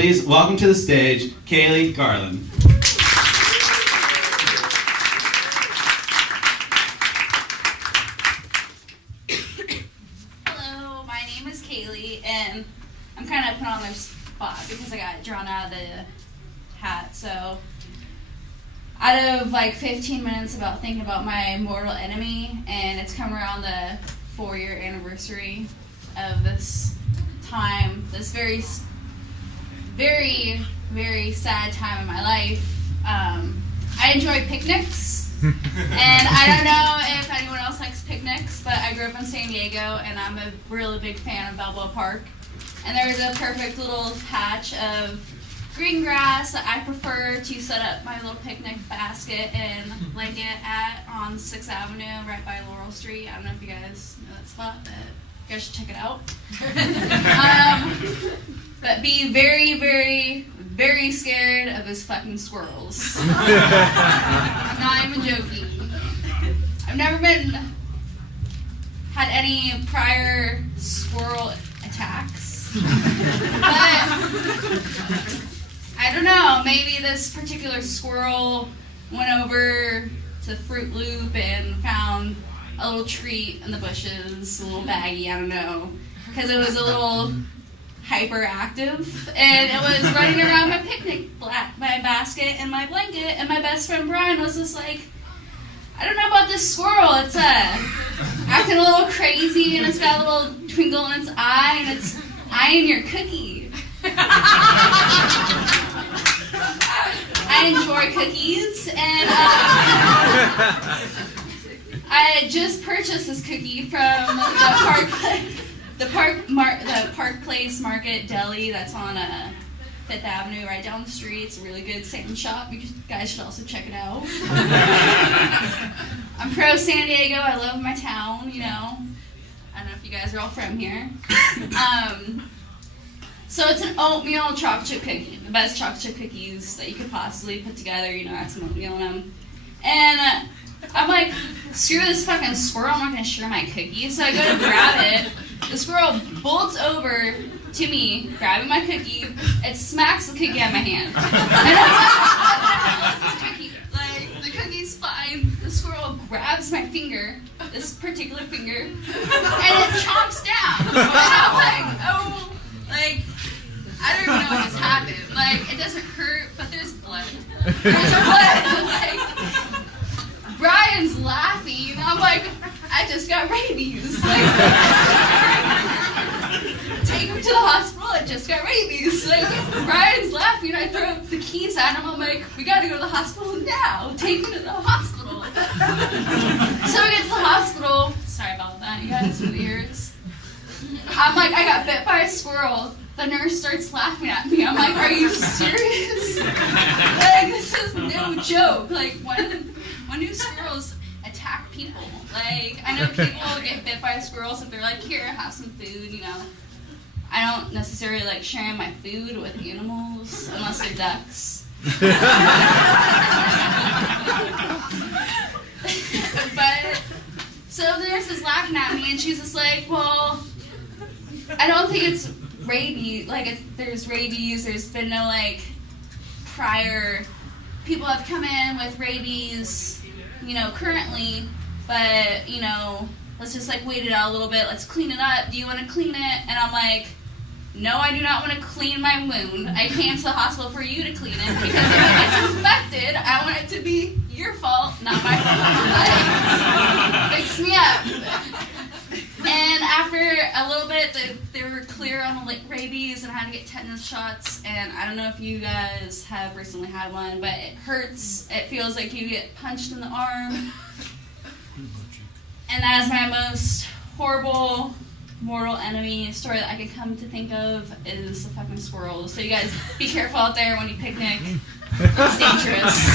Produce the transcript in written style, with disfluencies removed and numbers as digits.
please welcome to the stage, Caylee, Garland. Hello, my name is Caylee, and I'm kind of put on the spot because I got drawn out of the hat. So, out of like 15 minutes about thinking about my mortal enemy, and it's come around the 4-year anniversary of this time, this very, very, very sad time in my life. I enjoy picnics, and I don't know if anyone else likes picnics, but I grew up in San Diego, and I'm a really big fan of Balboa Park. And there's a perfect little patch of green grass that I prefer to set up my little picnic basket and blanket at on 6th Avenue, right by Laurel Street. I don't know if you guys know that spot, but you guys should check it out. But be very, very, very scared of those fucking squirrels. I'm not even joking. I've never had any prior squirrel attacks. But I don't know, maybe this particular squirrel went over to Fruit Loop and found a little treat in the bushes, a little baggie, I don't know, because it was a little hyperactive, and it was running around my picnic my basket and my blanket, and my best friend Brian was just like, I don't know about this squirrel, it's acting a little crazy, and it's got a little twinkle in its eye, and it's eyeing your cookie. I enjoy cookies, and I just purchased this cookie from the Park Place Market Deli that's on 5th Avenue, right down the street. It's a really good salmon shop. You guys should also check it out. I'm pro San Diego. I love my town. You know, I don't know if you guys are all from here. So it's an oatmeal chocolate chip cookie, the best chocolate chip cookies that you could possibly put together. You know, add some oatmeal in them. And I'm like, screw this fucking squirrel, I'm not going to share my cookie. So I go to grab it. The squirrel bolts over to me, grabbing my cookie. It smacks the cookie out of my hand. And I'm like, what the hell is this cookie? Like, the cookie's fine. The squirrel grabs my finger, this particular finger, and it chomps down. And I'm like, oh, like, I don't even know what just happened. Like, it doesn't hurt, but there's blood. There's blood. Like, Brian's laughing. I'm like, I just got rabies. Like, take him to the hospital. I just got rabies. Like, Brian's laughing. I throw the keys at him. I'm like, we gotta go to the hospital now. Take him to the hospital. So we get to the hospital. Sorry about that, you guys, with ears. I'm like, I got bit by a squirrel. The nurse starts laughing at me. I'm like, are you serious? Like, this is no joke. Like, when do squirrels attack people? Like, I know people get bit by squirrels if they're like, here, have some food, you know. I don't necessarily like sharing my food with animals, unless they're ducks. But, so the nurse is laughing at me, and she's just like, well, I don't think it's rabies, like, there's rabies, there's been no, like, prior people have come in with rabies, you know, currently, but, you know, let's just, like, wait it out a little bit, let's clean it up, do you want to clean it? And I'm like, no, I do not want to clean my wound. I came to the hospital for you to clean it, because if it gets infected, I want it to be your fault, not my fault. Like, fix me up. And after a little bit, they were clear on the rabies and I had to get tetanus shots. And I don't know if you guys have recently had one, but it hurts. It feels like you get punched in the arm. And that is my most horrible mortal enemy story that I can come to think of is the fucking squirrels. So you guys be careful out there when you picnic. It's dangerous.